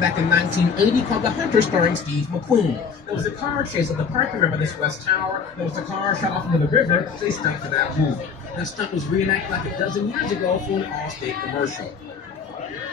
Back in 1980 called The Hunter starring Steve McQueen. There was a car chase at the park, remember this West Tower? There was a car shot off into the river, so they stuck for that movie. That stunt was reenacted like a dozen years ago for an Allstate commercial.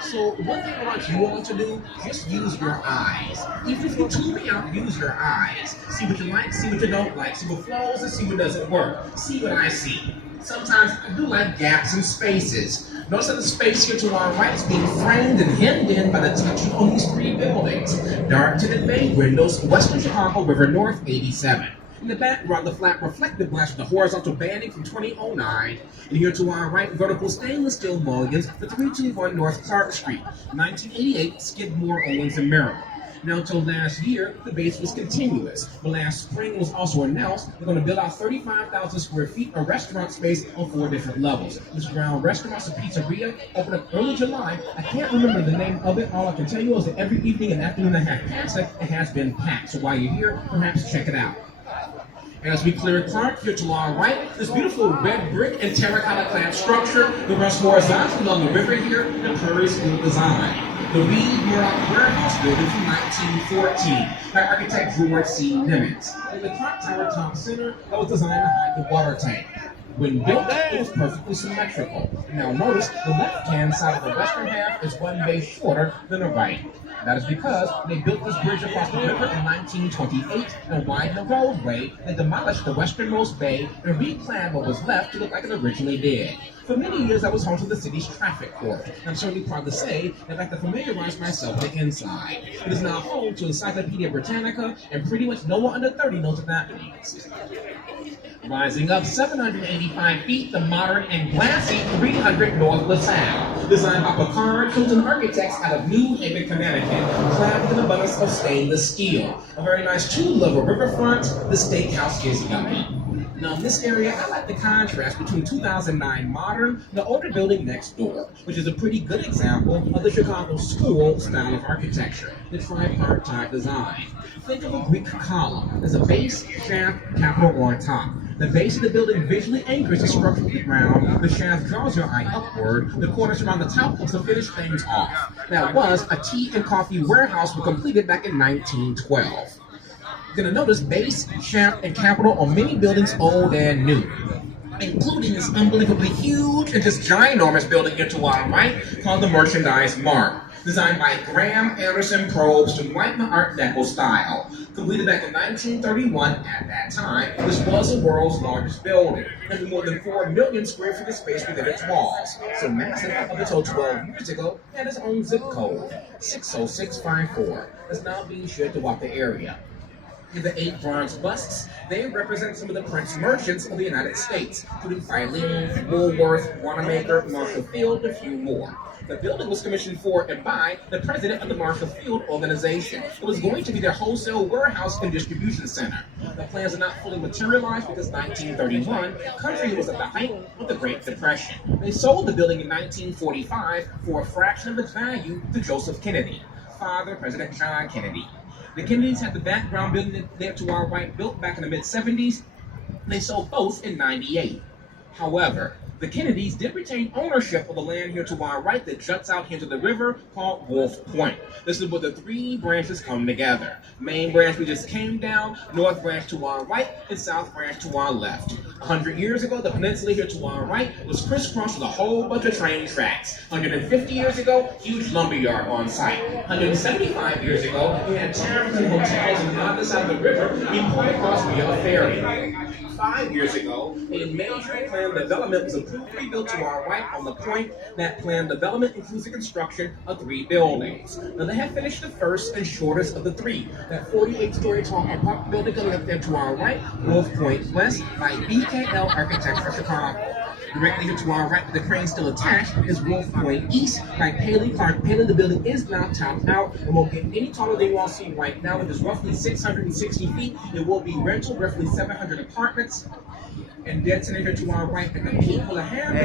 So one thing I want you all to do, just use your eyes. Even if you tune me out, use your eyes. See what you like, see what you don't like, see what flows and see what doesn't work. See what I see. Sometimes I do like gaps and spaces. Notice that the space here to our right is being framed and hemmed in by the touching on these three buildings. Dark tinted bay windows, Western Chicago River North 87. In the background, the flat reflective glass with the horizontal banding from 2009. And here to our right, vertical stainless steel mullions for 321 North Clark Street, 1988 Skidmore, Owens, and Merrill. Now, until last year, the base was continuous. But last spring, it was also announced they're going to build out 35,000 square feet of restaurant space on 4 different levels. This ground restaurant, a pizzeria, opened up early July. I can't remember the name of it. All I can tell you is that every evening and afternoon I have passed it, it has been packed. So while you're here, perhaps check it out. As we clear Clark, here to our right, this beautiful red brick and terracotta clad structure that runs horizontally along the river here, the Prairie School design. The Reed Murdoch Warehouse building from 1914 by architect George C. Nimitz. And the Clark Tower Top Center that was designed to hide the water tank. When built, it was perfectly symmetrical. Now notice the left-hand side of the western half is one bay shorter than the right. That is because they built this bridge across the river in 1928 and widened the roadway and demolished the westernmost bay and reclaimed what was left to look like it originally did. For many years, I was home to the city's traffic court. I'm certainly proud to say that I got to familiarize myself with the inside. It is now home to Encyclopedia Britannica, and pretty much no one under 30 knows what that means. Rising up 785 feet, the modern and glassy 300 North LaSalle, designed by Picard Hilton Architects out of New Haven, Connecticut, clad with an abundance of stainless steel. A very nice two-level riverfront, the steakhouse is yummy. Now in this area, I like the contrast between 2009 modern and the older building next door, which is a pretty good example of the Chicago school style of architecture, the tripartite design. Think of a Greek column as a base, shaft, capital on top. The base of the building visually anchors the structure to the ground, the shaft draws your eye upward, the corners around the top helps to finish things off. That was a tea and coffee warehouse was completed back in 1912. You're going to notice base, shaft, and capital on many buildings old and new, including this unbelievably huge and just ginormous building here to our right called the Merchandise Mart, designed by Graham Anderson Probst to widen the Art Deco style. Completed back in 1931, at that time, this was the world's largest building, and more than 4 million square feet of space within its walls. So massive up until 12 years ago, it had its own zip code, 60654. It's now being shared throughout the area. In the 8 bronze busts, they represent some of the prince merchants of the United States, including Philemon, Woolworth, Wanamaker, Marshall Field, and a few more. The building was commissioned for and by the president of the Marshall Field organization. It was going to be their wholesale warehouse and distribution center. The plans are not fully materialized because 1931, country was at the height of the Great Depression. They sold the building in 1945 for a fraction of its value to Joseph Kennedy, father President John Kennedy. The Kennedys had the background building there to our right built back in the mid-70s. They sold both in 98. However, the Kennedys did retain ownership of the land here to our right that juts out into the river called Wolf Point. This is where the 3 branches come together. Main branch we just came down, north branch to our right, and south branch to our left. 100 years ago, the peninsula here to our right was crisscrossed with a whole bunch of train tracks. 150 years ago, huge lumberyard on site. 175 years ago, we had taverns and hotels on the other side of the river being pulled across via a ferry. 5 years ago, a major planned development was approved to be built to our right on the point. That planned development includes the construction of 3 buildings. Now they have finished the first and shortest of the 3. That 48-story tall apartment building coming up there to our right, Wolf Point West, by BKL Architecture Chicago. Directly here to our right, with the crane still attached, is Wolf Point East by Paley Clark Paley. The building is now topped out and won't get any taller than you all see right now. It is roughly 660 feet. It will be rental, roughly 700 apartments. And dead center here to our right, at the peak will have